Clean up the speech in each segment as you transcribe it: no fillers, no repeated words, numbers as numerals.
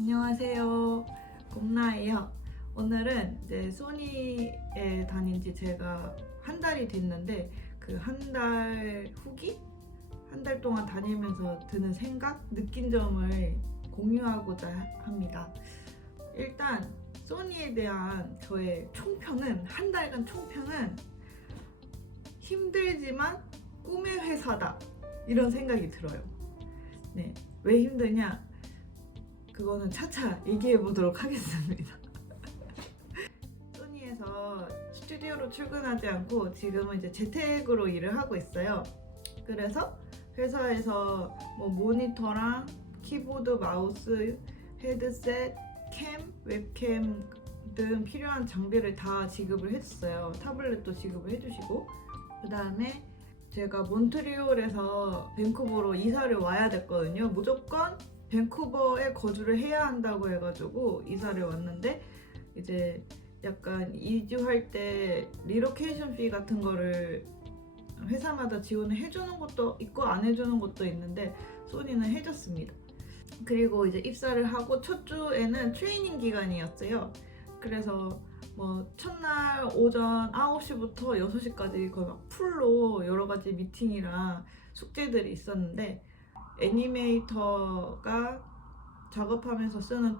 안녕하세요. 곰나예요. 오늘은 이제 소니에 다닌 지 제가 한 달이 됐는데 그 한 달 후기? 한 달 동안 다니면서 드는 생각, 느낀 점을 공유하고자 합니다. 일단 소니에 대한 저의 총평은 한 달간 총평은 힘들지만 꿈의 회사다 이런 생각이 들어요. 네, 왜 힘드냐? 그거는 차차 얘기해 보도록 하겠습니다. 소니에서 스튜디오로 출근하지 않고 지금은 이제 재택으로 일을 하고 있어요. 그래서 회사에서 뭐 모니터랑 키보드, 마우스, 헤드셋, 캠, 웹캠 등 필요한 장비를 다 지급을 해줬어요. 타블렛도 지급을 해주시고, 그 다음에 제가 몬트리올에서 밴쿠버로 이사를 와야 됐거든요. 무조건 밴쿠버에 거주를 해야 한다고 해가지고 이사를 왔는데, 이제 약간 이주할 때 리로케이션 피 같은 거를 회사마다 지원을 해주는 것도 있고 안 해주는 것도 있는데 소니는 해줬습니다. 그리고 이제 입사를 하고 첫 주에는 트레이닝 기간이었어요. 그래서 뭐 첫날 오전 9시부터 6시까지 거의 막 풀로 여러 가지 미팅이랑 숙제들이 있었는데, 애니메이터가 작업하면서 쓰는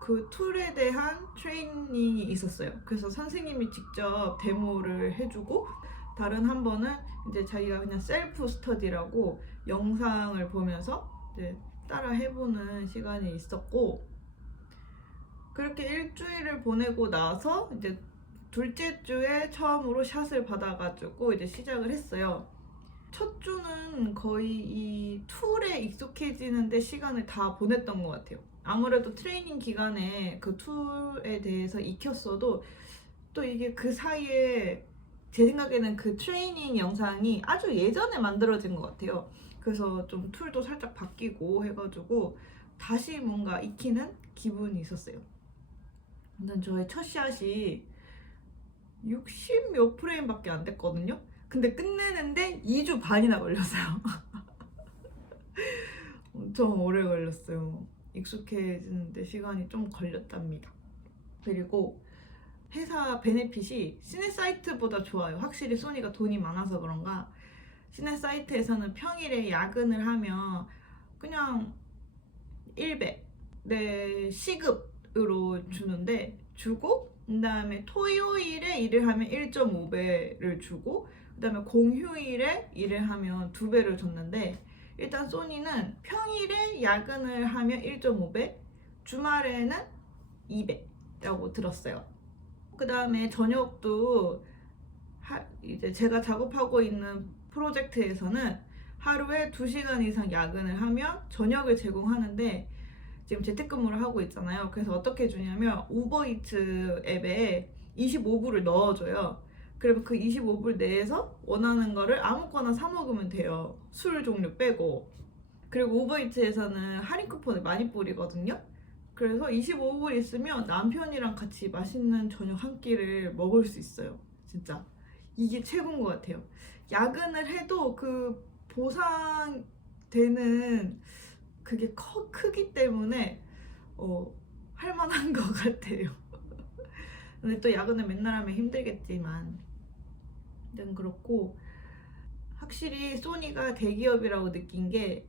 그 툴에 대한 트레이닝이 있었어요. 그래서 선생님이 직접 데모를 해주고, 다른 한 번은 이제 자기가 그냥 셀프 스터디라고 영상을 보면서 이제 따라 해보는 시간이 있었고, 그렇게 일주일을 보내고 나서 이제 둘째 주에 처음으로 샷을 받아가지고 이제 시작을 했어요. 첫 주는 거의 이 툴에 익숙해지는데 시간을 다 보냈던 것 같아요. 아무래도 트레이닝 기간에 그 툴에 대해서 익혔어도 또 이게 그 사이에 제 생각에는 그 트레이닝 영상이 아주 예전에 만들어진 것 같아요. 그래서 좀 툴도 살짝 바뀌고 해가지고 다시 뭔가 익히는 기분이 있었어요. 일단 저의 첫 샷이 60 몇 프레임밖에 안 됐거든요. 근데 끝내는데 2주 반이나 걸렸어요. 엄청 오래 걸렸어요. 익숙해지는데 시간이 좀 걸렸답니다. 그리고 회사 베네핏이 시네사이트보다 좋아요. 확실히 소니가 돈이 많아서 그런가 시네사이트에서는 평일에 야근을 하면 그냥 1배 내 시급으로 주고, 그 다음에 토요일에 일을 하면 1.5배를 주고, 그 다음에 공휴일에 일을 하면 2배를 줬는데, 일단 소니는 평일에 야근을 하면 1.5배, 주말에는 2배라고 들었어요. 그 다음에 저녁도 이제 제가 작업하고 있는 프로젝트에서는 하루에 2시간 이상 야근을 하면 저녁을 제공하는데, 지금 재택근무를 하고 있잖아요. 그래서 어떻게 주냐면 우버이츠 앱에 25불을 넣어줘요. 그러면 그 25불 내에서 원하는 거를 아무거나 사 먹으면 돼요. 술 종류 빼고. 그리고 우버이츠에서는 할인 쿠폰을 많이 뿌리거든요. 그래서 25불 있으면 남편이랑 같이 맛있는 저녁 한 끼를 먹을 수 있어요. 진짜 이게 최고인 것 같아요. 야근을 해도 그 보상되는 그게 크기 때문에 할 만한 것 같아요. 근데 또 야근을 맨날 하면 힘들겠지만, 일단 그렇고, 확실히 소니가 대기업이라고 느낀 게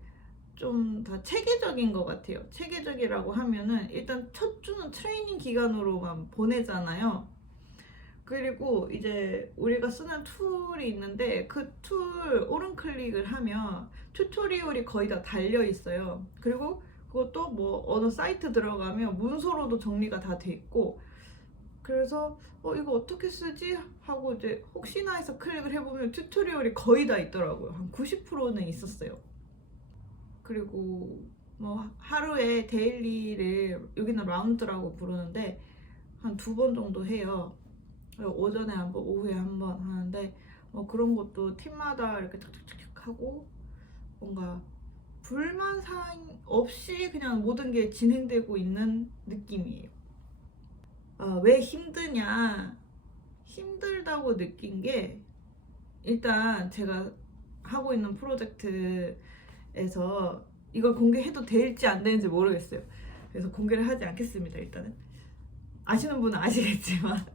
좀 다 체계적인 것 같아요. 체계적이라고 하면은 일단 첫 주는 트레이닝 기간으로만 보내잖아요. 그리고 이제 우리가 쓰는 툴이 있는데 그 툴 오른 클릭을 하면 튜토리얼이 거의 다 달려 있어요. 그리고 그것도 뭐 어느 사이트 들어가면 문서로도 정리가 다 돼 있고, 그래서 이거 어떻게 쓰지? 하고 이제 혹시나 해서 클릭을 해보면 튜토리얼이 거의 다 있더라고요. 한 90%는 있었어요. 그리고 뭐 하루에 데일리를 여기는 라운드라고 부르는데 한 2번 정도 해요. 오전에 한 번, 오후에 한 번 하는데 그런 것도 팀마다 이렇게 착착착착 하고 뭔가 불만 사항 없이 그냥 모든 게 진행되고 있는 느낌이에요. 왜 힘드냐? 힘들다고 느낀 게, 일단 제가 하고 있는 프로젝트에서 이걸 공개해도 될지 안 되는지 모르겠어요. 그래서 공개를 하지 않겠습니다. 일단은 아시는 분은 아시겠지만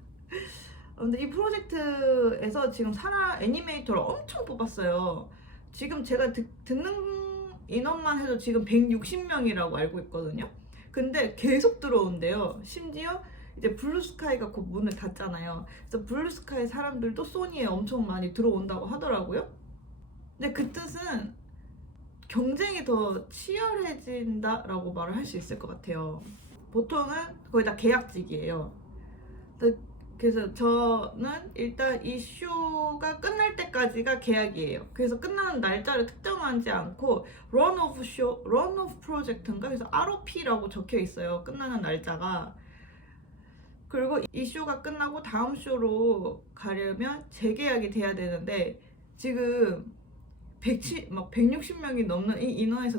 근데 이 프로젝트에서 지금 사라 애니메이터를 엄청 뽑았어요. 지금 제가 듣는 인원만 해도 지금 160명이라고 알고 있거든요. 근데 계속 들어온대요. 심지어 이제 블루스카이가 곧 문을 닫잖아요. 그래서 블루스카이 사람들도 소니에 엄청 많이 들어온다고 하더라고요. 근데 그 뜻은 경쟁이 더 치열해진다라고 말을 할 수 있을 것 같아요. 보통은 거의 다 계약직이에요. 그래서 저는 일단 이 쇼가 끝날 때까지가 계약이에요. 그래서 끝나는 날짜를 특정하지 않고 run of project인가? 그래서 ROP라고 적혀 있어요. 끝나는 날짜가. 그리고 이 쇼가 끝나고 다음 쇼로 가려면 재계약이 돼야 되는데 지금 160명이 넘는 이 인원에서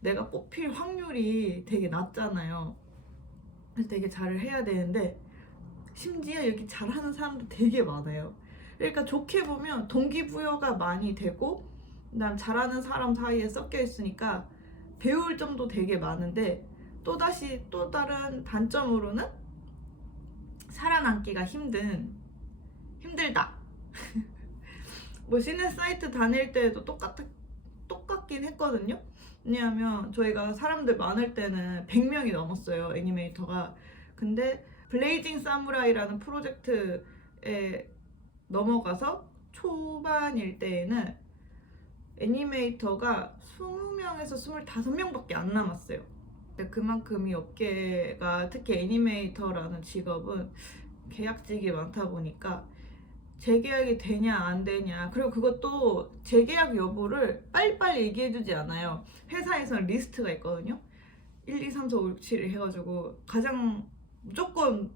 내가 뽑힐 확률이 되게 낮잖아요. 그래서 되게 잘을 해야 되는데 심지어 여기 잘하는 사람도 되게 많아요. 그러니까 좋게 보면 동기부여가 많이 되고 그다음 잘하는 사람 사이에 섞여 있으니까 배울 점도 되게 많은데 또다시 또 다른 단점으로는 살아남기가 힘들다. 뭐 시네 사이트 다닐 때도 똑같긴 했거든요. 왜냐하면 저희가 사람들 많을 때는 100명이 넘었어요, 애니메이터가. 근데 블레이징 사무라이라는 프로젝트에 넘어가서 초반일 때에는 애니메이터가 20명에서 25명밖에 안 남았어요. 근데 그만큼 이 업계가 특히 애니메이터라는 직업은 계약직이 많다 보니까 재계약이 되냐 안 되냐, 그리고 그것도 재계약 여부를 빨리빨리 얘기해주지 않아요. 회사에서는 리스트가 있거든요. 1, 2, 3, 4, 5, 6, 7 해가지고 가장 무조건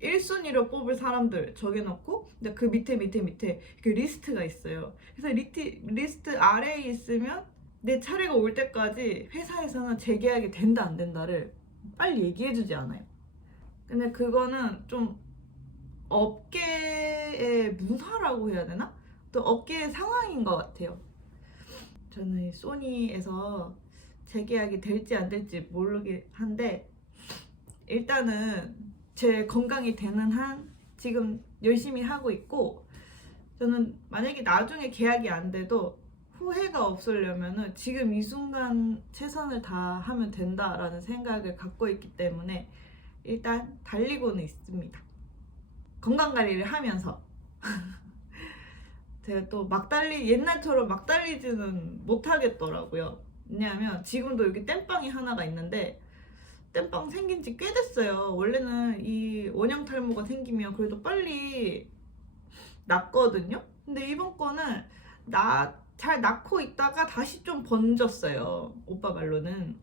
1순위로 뽑을 사람들 정해놓고 근데 그 밑에 그 리스트가 있어요. 그래서 리스트 아래에 있으면 내 차례가 올 때까지 회사에서는 재계약이 된다 안 된다를 빨리 얘기해주지 않아요. 근데 그거는 좀 업계의 문화라고 해야 되나? 또 업계의 상황인 것 같아요. 저는 소니에서 재계약이 될지 안 될지 모르긴 한데 일단은 제 건강이 되는 한 지금 열심히 하고 있고, 저는 만약에 나중에 계약이 안 돼도 후회가 없으려면은 지금 이 순간 최선을 다하면 된다라는 생각을 갖고 있기 때문에 일단 달리고는 있습니다. 건강관리를 하면서 제가 또 옛날처럼 막 달리지는 못하겠더라고요. 왜냐하면 지금도 여기 땜빵이 하나가 있는데 땜빵 생긴 지 꽤 됐어요. 원래는 이 원형 탈모가 생기면 그래도 빨리 낫거든요. 근데 이번 거는 잘 낫고 있다가 다시 좀 번졌어요, 오빠 말로는.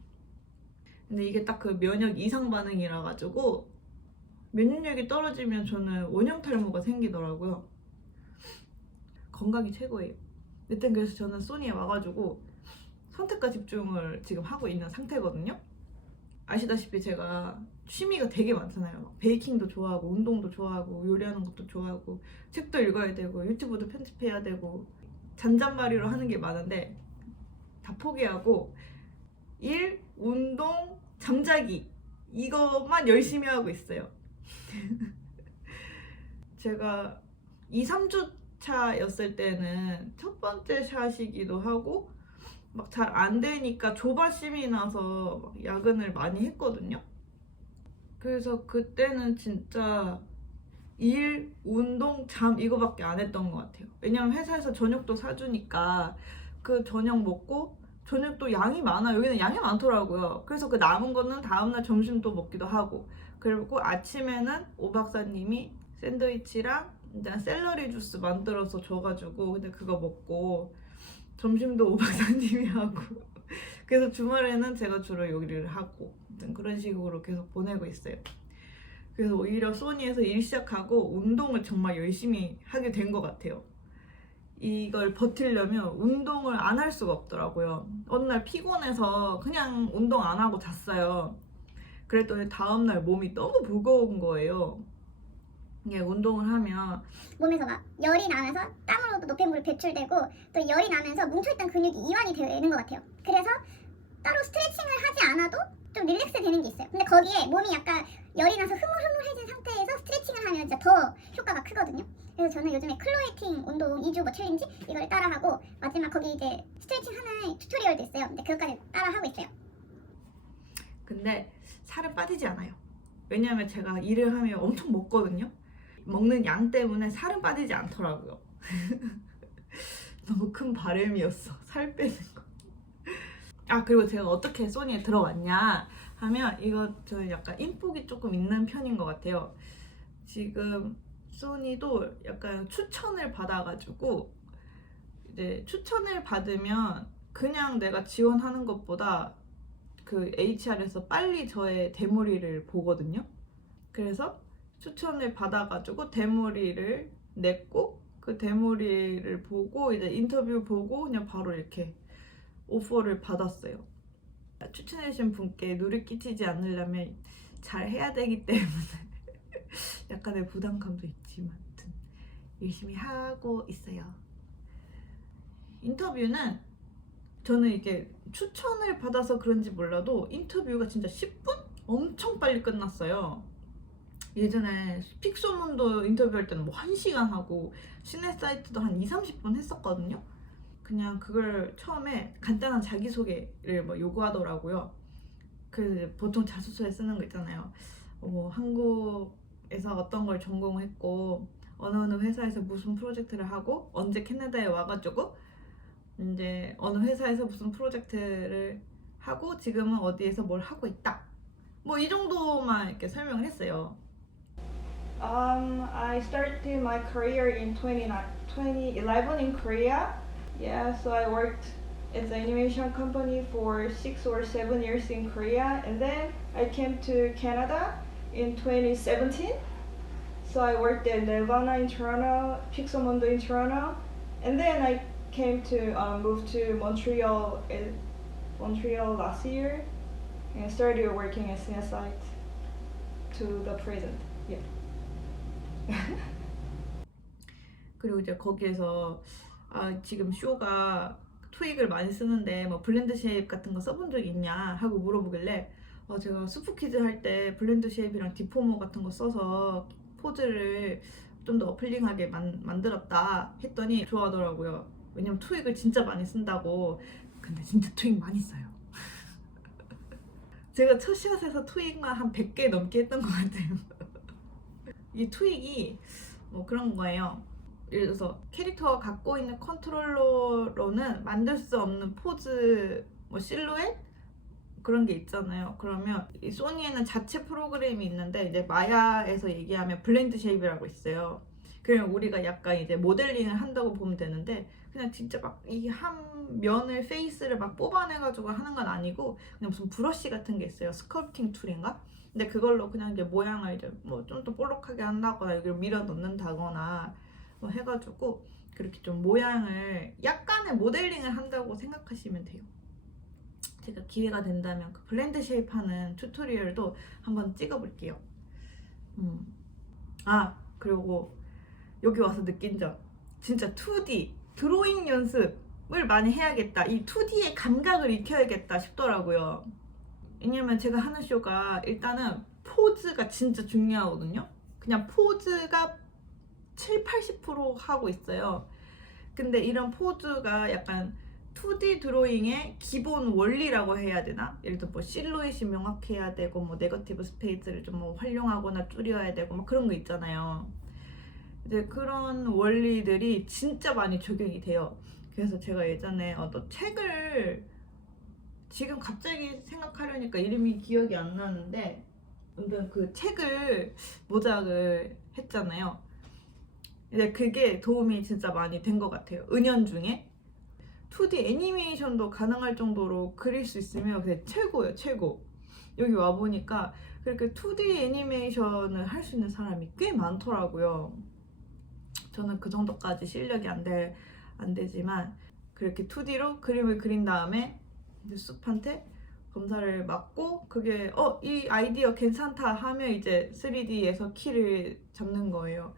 근데 이게 딱 그 면역 이상 반응이라 가지고 면역력이 떨어지면 저는 원형 탈모가 생기더라고요. 건강이 최고예요. 여튼 그래서 저는 소니에 와가지고 선택과 집중을 지금 하고 있는 상태거든요. 아시다시피 제가 취미가 되게 많잖아요. 베이킹도 좋아하고 운동도 좋아하고 요리하는 것도 좋아하고 책도 읽어야 되고 유튜브도 편집해야 되고 잔잔바리로 하는 게 많은데 다 포기하고 일, 운동, 잠자기 이것만 열심히 하고 있어요. 제가 2, 3주 차였을 때는 첫 번째 샷이기도 하고 막 잘 안 되니까 조바심이 나서 막 야근을 많이 했거든요. 그래서 그때는 진짜 일, 운동, 잠 이거밖에 안 했던 것 같아요. 왜냐면 회사에서 저녁도 사주니까 그 저녁 먹고 저녁도 양이 많아요. 여기는 양이 많더라고요. 그래서 그 남은 거는 다음날 점심도 먹기도 하고, 그리고 아침에는 오 박사님이 샌드위치랑 일단 샐러리 주스 만들어서 줘가지고 근데 그거 먹고 점심도 오 박사님이 하고 그래서 주말에는 제가 주로 요리를 하고 그런 식으로 계속 보내고 있어요. 그래서 오히려 소니에서 일 시작하고 운동을 정말 열심히 하게 된 것 같아요. 이걸 버티려면 운동을 안 할 수가 없더라고요. 어느 날 피곤해서 그냥 운동 안 하고 잤어요. 그랬더니 다음날 몸이 너무 무거운 거예요. 이게 운동을 하면 몸에서 막 열이 나면서 땀으로도 노폐물이 배출되고 또 열이 나면서 뭉쳐있던 근육이 이완이 되는 것 같아요. 그래서 따로 스트레칭을 하지 않아도 좀 릴렉스 되는 게 있어요. 근데 거기에 몸이 약간 열이 나서 흐물흐물해진 상태에서 스트레칭을 하면 진짜 더 효과가 크거든요. 그래서 저는 요즘에 클로에팅 운동 2주 뭐 챌린지 이걸 따라하고 마지막 거기 이제 스트레칭 하나의 튜토리얼도 있어요. 근데 그것까지 따라하고 있어요. 근데 살은 빠지지 않아요. 왜냐하면 제가 일을 하면 엄청 먹거든요. 먹는 양 때문에 살은 빠지지 않더라고요. 너무 큰 바람이었어. 살 빼는 거. 아, 그리고 제가 어떻게 소니에 들어왔냐 하면 이거 저 약간 인복이 조금 있는 편인 것 같아요. 지금 소니도 약간 추천을 받아가지고 이제 추천을 받으면 그냥 내가 지원하는 것보다 그 HR에서 빨리 저의 데모리를 보거든요. 그래서 추천을 받아가지고 데모리를 냈고 그 데모리를 보고 이제 인터뷰 보고 그냥 바로 이렇게 오퍼를 받았어요. 추천해주신 분께 누를 끼치지 않으려면 잘 해야 되기 때문에 약간의 부담감도 있지만 아무튼 열심히 하고 있어요. 인터뷰는 저는 이게 추천을 받아서 그런지 몰라도 인터뷰가 진짜 10분? 엄청 빨리 끝났어요. 예전에 픽소문도 인터뷰할 때는 뭐 1시간 하고 시네사이트도 한 2-30분 했었거든요. 그냥 그걸 처음에 간단한 자기소개를 뭐 요구하더라고요. 그 보통 자소서에 쓰는 거 있잖아요. 뭐 한국에서 어떤 걸 전공했고 어느 회사에서 무슨 프로젝트를 하고 언제 캐나다에 와가지고 이제 어느 회사에서 무슨 프로젝트를 하고 지금은 어디에서 뭘 하고 있다. 뭐 이 정도만 이렇게 설명을 했어요. I started my career in 2011 in Korea. Yeah, so I worked at the animation company for 6 or 7 years in Korea, and then I came to Canada in 2017. So I worked at Nelvana in Toronto, Pixelmondo in Toronto, and then I came to move to Montreal last year, and started working at Cinesite to the present. Yeah. 그리고 이제 거기에서 지금 쇼가 토익을 많이 쓰는데 뭐 블렌드 쉐입 같은 거 써본 적 있냐 하고 물어보길래 제가 스프키즈 할 때 블렌드 쉐입이랑 디포머 같은 거 써서 포즈를 좀 더 어플링하게 만들었다 했더니 좋아하더라고요. 왜냐면 토익을 진짜 많이 쓴다고. 근데 진짜 토익 많이 써요. 제가 첫 샷에서 토익만 한 100개 넘게 했던 것 같아요. 이 토익이 뭐 그런 거예요. 예를 들어서 캐릭터가 갖고 있는 컨트롤러로는 만들 수 없는 포즈, 뭐 실루엣 그런 게 있잖아요. 그러면 이 소니에는 자체 프로그램이 있는데 이제 마야에서 얘기하면 블렌드 쉐입이라고 있어요. 그러면 우리가 약간 이제 모델링을 한다고 보면 되는데 그냥 진짜 막 이 한 면을 페이스를 막 뽑아내가지고 하는 건 아니고 그냥 무슨 브러쉬 같은 게 있어요. 스컬프팅 툴인가? 근데 그걸로 그냥 이제 모양을 이제 뭐 좀 더 볼록하게 한다거나 여기를 밀어 넣는다거나 뭐 해가지고 그렇게 좀 모양을 약간의 모델링을 한다고 생각하시면 돼요. 제가 기회가 된다면 그 블렌드 쉐입 하는 튜토리얼도 한번 찍어볼게요. 그리고 여기 와서 느낀 점 진짜 2D 드로잉 연습을 많이 해야겠다. 이 2D의 감각을 익혀야겠다 싶더라고요. 왜냐면 제가 하는 쇼가 일단은 포즈가 진짜 중요하거든요. 그냥 포즈가 70-80% 하고 있어요. 근데 이런 포즈가 약간 2D 드로잉의 기본 원리라고 해야 되나? 예를 들어 뭐 실루엣이 명확해야 되고 뭐 네거티브 스페이스를 좀 뭐 활용하거나 줄여야 되고 막 그런 거 있잖아요. 이제 그런 원리들이 진짜 많이 적용이 돼요. 그래서 제가 예전에 어떤 책을 지금 갑자기 생각하려니까 이름이 기억이 안 나는데 아무튼 그 책을 모작을 했잖아요. 근데 그게 도움이 진짜 많이 된 것 같아요. 은연중에 2D 애니메이션도 가능할 정도로 그릴 수 있으면 그게 최고예요. 최고. 여기 와보니까 그렇게 2D 애니메이션을 할 수 있는 사람이 꽤 많더라고요. 저는 그 정도까지 실력이 안 되지만 그렇게 2D로 그림을 그린 다음에 숲한테 검사를 받고 그게 이 아이디어 괜찮다 하면 이제 3D에서 키를 잡는 거예요.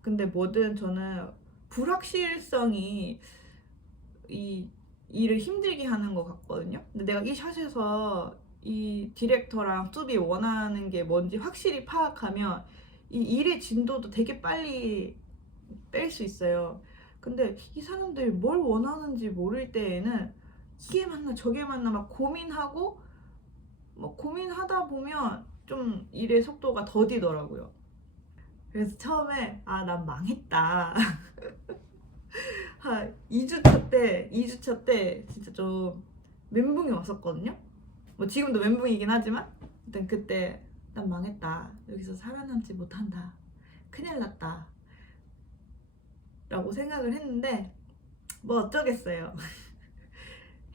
근데 뭐든 저는 불확실성이 이 일을 힘들게 하는 것 같거든요. 근데 내가 이 샷에서 이 디렉터랑 뚜비 원하는 게 뭔지 확실히 파악하면 이 일의 진도도 되게 빨리 뺄 수 있어요. 근데 이 사람들이 뭘 원하는지 모를 때에는 이게 맞나 저게 맞나 막 고민하고 뭐 고민하다 보면 좀 일의 속도가 더디더라고요. 그래서 처음에 난 망했다. 한 2주차 때 진짜 좀 멘붕이 왔었거든요. 뭐 지금도 멘붕이긴 하지만 일단 그때 난 망했다. 여기서 살아남지 못한다. 큰일 났다. 라고 생각을 했는데 뭐 어쩌겠어요.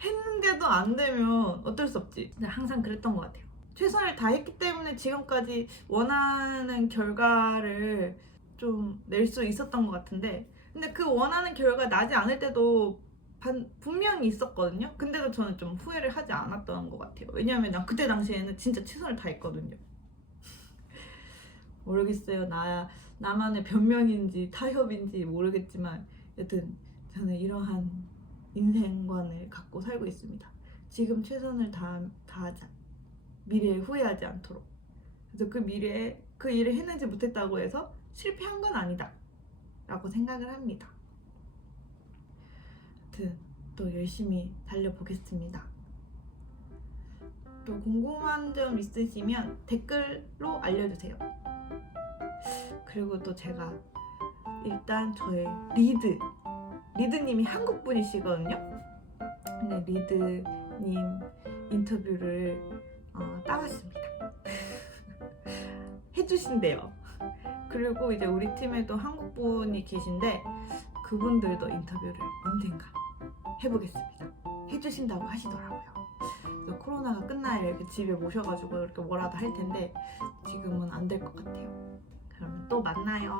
했는데도 안 되면 어쩔 수 없지. 근데 항상 그랬던 것 같아요. 최선을 다했기 때문에 지금까지 원하는 결과를 좀 낼 수 있었던 것 같은데, 근데 그 원하는 결과 나지 않을 때도 분명히 있었거든요. 근데도 저는 좀 후회를 하지 않았던 것 같아요. 왜냐하면 그때 당시에는 진짜 최선을 다했거든요. 모르겠어요. 나만의 변명인지 타협인지 모르겠지만 여튼 저는 이러한 인생관을 갖고 살고 있습니다. 지금 최선을 다하자. 미래에 후회하지 않도록. 그래서 그 미래에 그 일을 해내지 못했다고 해서 실패한 건 아니다 라고 생각을 합니다. 아무튼 또 열심히 달려보겠습니다. 또 궁금한 점 있으시면 댓글로 알려주세요. 그리고 또 제가 일단 저의 리드님이 한국 분이시거든요. 근데 리드님 인터뷰를 따왔습니다. 해주신대요. 그리고 이제 우리 팀에도 한국 분이 계신데 그분들도 인터뷰를 언젠가 해보겠습니다. 해주신다고 하시더라고요. 그래서 코로나가 끝나야 이렇게 집에 모셔가지고 이렇게 뭐라도 할 텐데 지금은 안 될 것 같아요. 그러면 또 만나요.